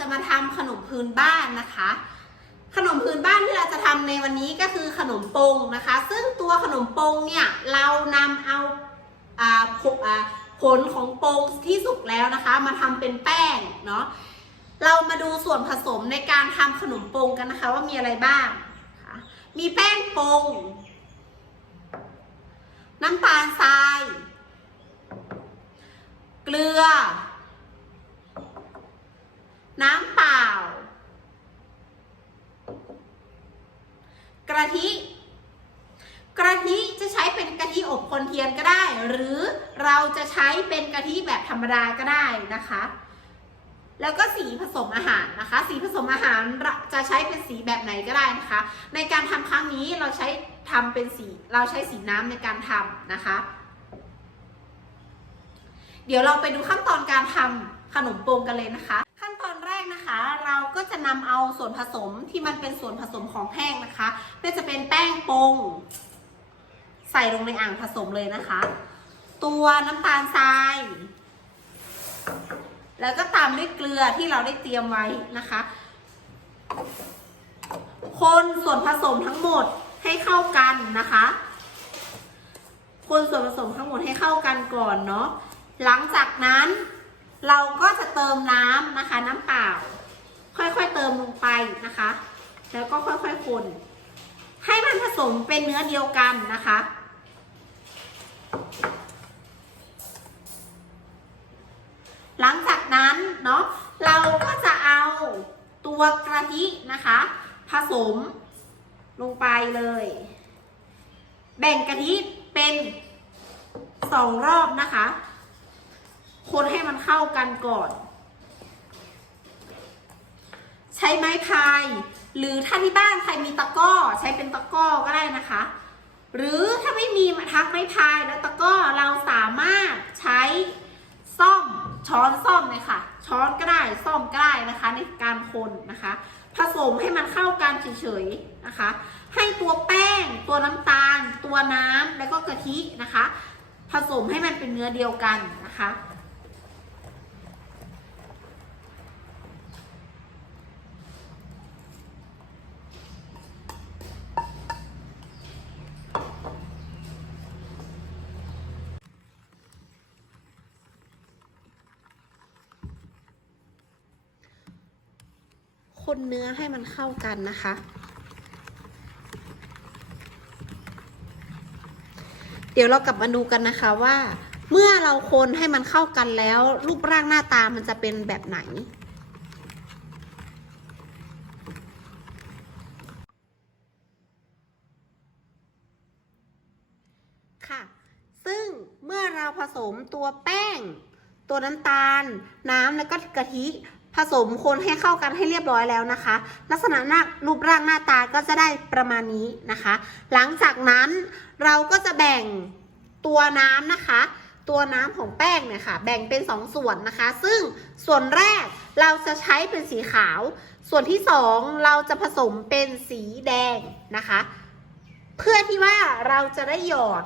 จะมาทำขนมพื้นบ้านนะคะ ขนมพื้นบ้านที่เราจะทำในวันนี้ก็คือขนมปงนะคะ ซึ่งตัวขนมปงเนี่ยเรานำเอาอ่าผอ่าผลของปงที่สุกแล้วนะคะ มาทำเป็นแป้งเนาะเรามาดูส่วนผสมในการทำขนมปงกันนะคะ ว่ามีอะไรบ้าง มีแป้งปง น้ำตาลทราย เกลือ น้ำเปล่า กะทิ กะทิจะใช้เป็นกะทิอบคนเทียนก็ได้ หรือเราจะใช้เป็นกะทิแบบธรรมดาก็ได้นะคะ แล้วก็สีผสมอาหารนะคะ สีผสมอาหารจะใช้เป็นสีแบบไหนก็ได้นะคะ ในการทำครั้งนี้เราใช้ทำเป็นสี เราใช้สีน้ำในการทำนะคะ เดี๋ยวเราไปดูขั้นตอนการทำขนมโปงกันเลยนะคะ ก็จะนำเอาส่วนผสมที่มันเป็นส่วนผสมของแป้งนะคะก็จะเป็นแป้งปงใส่ลงในอ่างผสมเลยนะคะ ตัวน้ำตาลทราย แล้วก็ตามด้วยเกลือที่เราได้เตรียมไว้นะคะ คนส่วนผสมทั้งหมดให้เข้ากันนะคะ คนส่วนผสมทั้งหมดให้เข้ากันก่อนเนาะหลังจากนั้นเราก็จะเติมน้ำนะคะน้ำเปล่า ค่อยๆเติมลงไปนะคะ แล้วก็ค่อยๆคน ให้มันผสมเป็นเนื้อเดียวกันนะคะ หลังจากนั้นเนาะเราก็จะเอาตัวกะทินะคะ ผสมลงไปเลย แบ่งกะทิเป็นสองรอบนะคะ คนให้มันเข้ากันก่อน ใช้ไม้พาย หรือถ้าที่บ้านใครมีตะก้อใช้เป็นตะก้อก็ได้นะคะ หรือถ้าไม่มีทั้งไม้พายและตะก้อเราสามารถใช้ซ่อมช้อนซ่อมเลยค่ะ ช้อนก็ได้ซ่อมก็ได้นะคะ ในการคนนะคะ ผสมให้มันเข้ากันเฉยๆนะคะ ให้ตัวแป้ง ตัวน้ำตาล ตัวน้ำแล้วก็กะทินะคะ ผสมให้มันเป็นเนื้อเดียวกันนะคะ คนเนื้อให้มันเข้ากันนะคะ เดี๋ยวเรากลับมาดูกันนะคะว่า เมื่อเราคนให้มันเข้ากันแล้ว รูปร่างหน้าตามันจะเป็นแบบไหนค่ะ ซึ่งเมื่อเราผสมตัวแป้ง ตัวน้ำตาล น้ำแล้วก็กะทิ ผสมคนให้เข้ากันให้เรียบร้อยแล้วนะคะ ลักษณะหน้ารูปร่างหน้าตาก็จะได้ประมาณนี้นะคะ หลังจากนั้นเราก็จะแบ่งตัวน้ำนะคะ ตัวน้ำของแป้งเนี่ยค่ะ แบ่งเป็น 2ส่วนนะคะ ซึ่งส่วนแรกเราจะใช้เป็นสีขาว ส่วนที่ 2 เราจะผสมเป็นสีแดงนะคะ เพื่อที่ว่าเราจะได้หยอด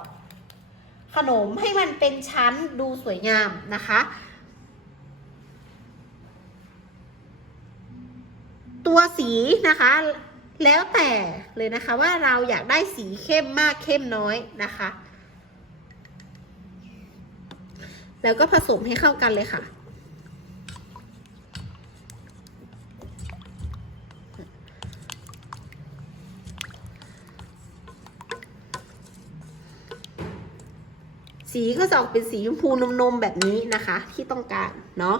ขนมให้มันเป็นชั้นดูสวยงามนะคะ ตัวสีนะคะ แล้วแต่เลยนะคะว่าเราอยากได้สีเข้มมากเข้มน้อยนะคะ แล้วก็ผสมให้เข้ากันเลยค่ะสีก็จะออกเป็นสีชมพูนมๆแบบนี้นะคะ ที่ต้องการเนาะ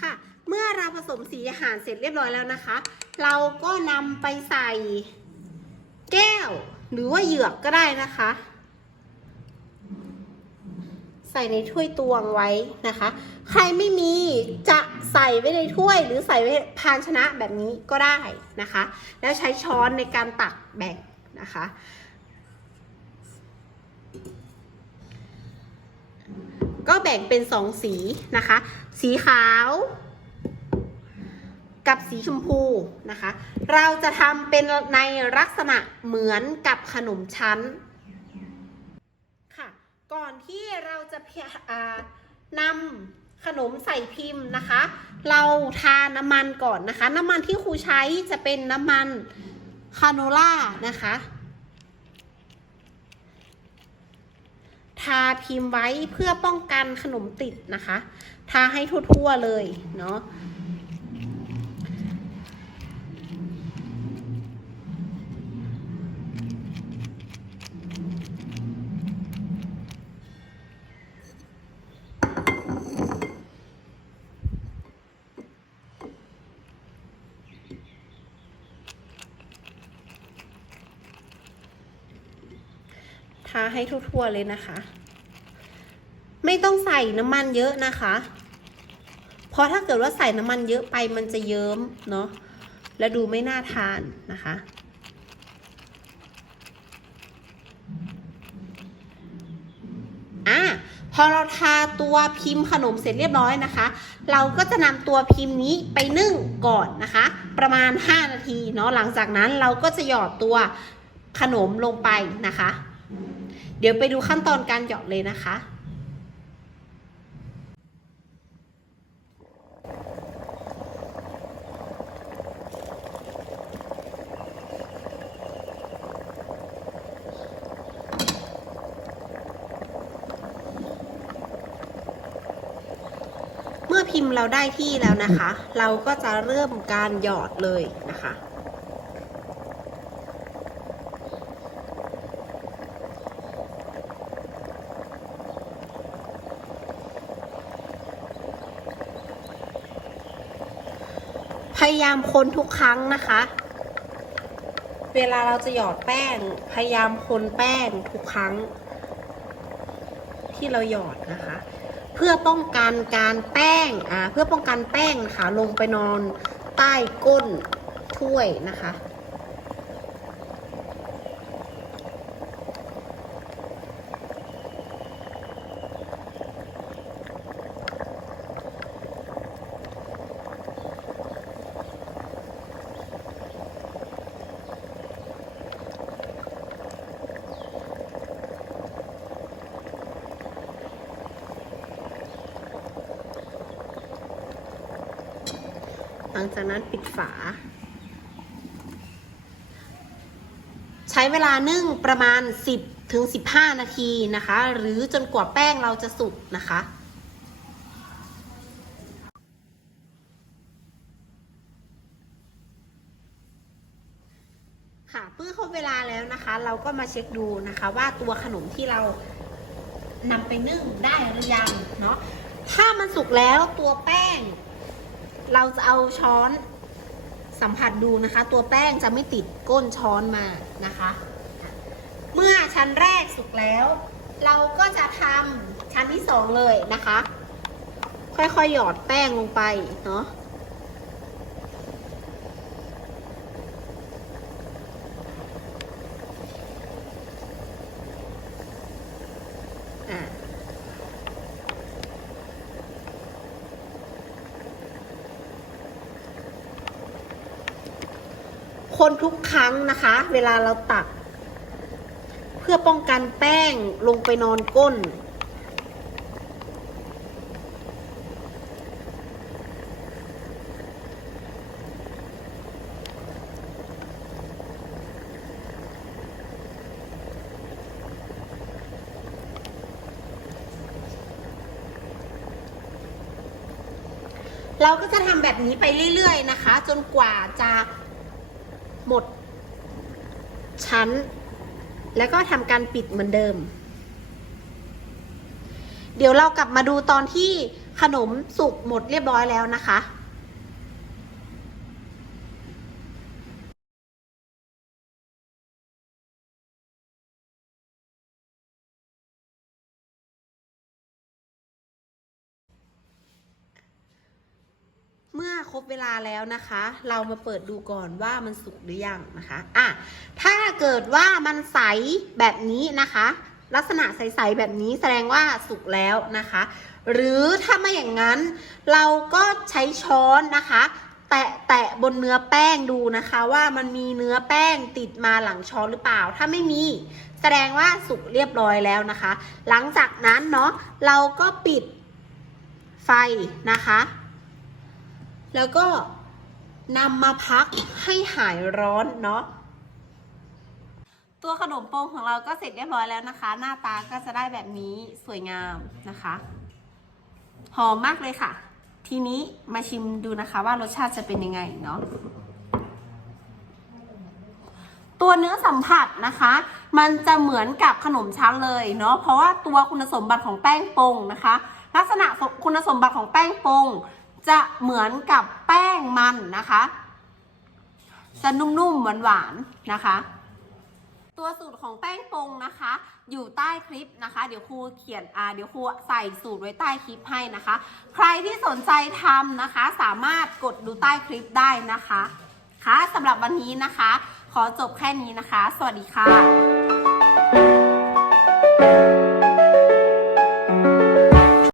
ค่ะ เมื่อเราผสมสีอา หารเสร็จเรียบร้อยแล้วนะคะ เราก็นำไปใส่แก้วหรือว่าเหยือกก็ได้นะคะ ใส่ในถ้วยตวงไว้นะคะ ใครไม่มีจะใส่ไว้ในถ้วยหรือใส่ไว้ภาชนะแบบนี้ก็ได้นะคะ แล้วใช้ช้อนในการตักแบ่งนะคะก็แบ่งเป็นสองสีนะคะ สีขาว กับสีชมพูนะคะ เราจะทำเป็นในลักษณะเหมือนกับขนมชั้นค่ะ ก่อนที่เราจะนำขนมใส่พิมพ์นะคะ เราทาน้ำมันก่อนนะคะ น้ำมันที่ครูใช้จะเป็นน้ำมันคาโนล่านะคะ ทาพิมพ์ไว้เพื่อป้องกันขนมติดนะคะ ทาให้ทั่วๆเลยเนาะาให้ทั่วๆเลยนะคะ ไม่ต้องใส่น้ำมันเยอะนะคะ เพราะถ้าเกิดว่าใส่น้ำมันเยอะไปมันจะเยิ้มเนาะและดูไม่น่าทานนะคะ อะพอเราทาตัวพิมพ์ขนมเสร็จเรียบร้อยนะคะ เราก็จะนำตัวพิมพ์นี้ไปนึ่งก่อนนะคะ ประมาณ 5 นาทีเนาะหลังจากนั้นเราก็จะหยอดตัวขนมลงไปนะคะ เดี๋ยวไปดูขั้นตอนการหยอดเลยนะคะเมื่อพิมพ์เราได้ที่แล้วนะคะ เราก็จะเริ่มการหยอดเลยนะคะ พยายามคนทุกครั้งนะคะ เวลาเราจะหยอดแป้ง พยายามคนแป้งทุกครั้ง ที่เราหยอดนะคะ เพื่อป้องกันการแป้งอ่าเพื่อป้องกันแป้งนะคะลงไปนอนใต้ก้นถ้วยนะคะ ลังจากนั้นปิดฝา ใช้เวลานึ่งประมาณ 10ถึง15 นาทีนะคะ หรือจนกว่าแป้งเราจะสุกนะคะค่ะเมื่อครบเวลาแล้วนะคะ เราก็มาเช็คดูนะคะ ว่าตัวขนมที่เรานำไปนึ่งได้หรือยังเนาะถ้ามันสุกแล้วตัวแป้ง เราจะเอาช้อนสัมผัสดูนะคะ ตัวแป้งจะไม่ติดก้นช้อนมานะคะ เมื่อชั้นแรกสุกแล้ว เราก็จะทำชั้นที่สองเลยนะคะ ค่อยๆหยอดแป้งลงไปเนาะอะ คนทุกครั้งนะคะ เวลาเราตัก เพื่อป้องกันแป้งลงไปนอนก้น เราก็จะทำแบบนี้ไปเรื่อย ๆ นะคะ จนกว่าจะ ชั้น แล้วก็ทำการปิดเหมือนเดิม เดี๋ยวเรากลับมาดูตอนที่ขนมสุกหมดเรียบร้อยแล้วนะคะ ครบเวลาแล้วนะคะ เรามาเปิดดูก่อนว่ามันสุกหรือยังนะคะอะถ้าเกิดว่ามันใสแบบนี้นะคะ ลักษณะใสๆแบบนี้แสดงว่าสุกแล้วนะคะ หรือถ้าไม่อย่างนั้นเราก็ใช้ช้อนนะคะ แตะแตะบนเนื้อแป้งดูนะคะ ว่ามันมีเนื้อแป้งติดมาหลังช้อนหรือเปล่า ถ้าไม่มีแสดงว่าสุกเรียบร้อยแล้วนะคะ หลังจากนั้นเนาะเราก็ปิดไฟนะคะ แล้วก็นำมาพักให้หายร้อนเนาะตัวขนมโปงของเราก็เสร็จเรียบร้อยแล้วนะคะ หน้าตาก็จะได้แบบนี้สวยงามนะคะ หอมมากเลยค่ะ ทีนี้มาชิมดูนะคะว่ารสชาติจะเป็นยังไงเนาะตัวเนื้อสัมผัสนะคะ มันจะเหมือนกับขนมชั้นเลยเนาะเพราะว่าตัวคุณสมบัติของแป้งโปงนะคะ ลักษณะคุณสมบัติของแป้งโปง จะเหมือนกับแป้งมันนะคะ จะนุ่มๆหวานๆนะคะ ตัวสูตรของแป้งปงนะคะ อยู่ใต้คลิปนะคะ เดี๋ยวครูเขียนอ่าเดี๋ยวครูใส่สูตรไว้ใต้คลิปให้นะคะ ใครที่สนใจทำนะคะ สามารถกดดูใต้คลิปได้นะคะค่ะสำหรับวันนี้นะคะ ขอจบแค่นี้นะคะ สวัสดีค่ะ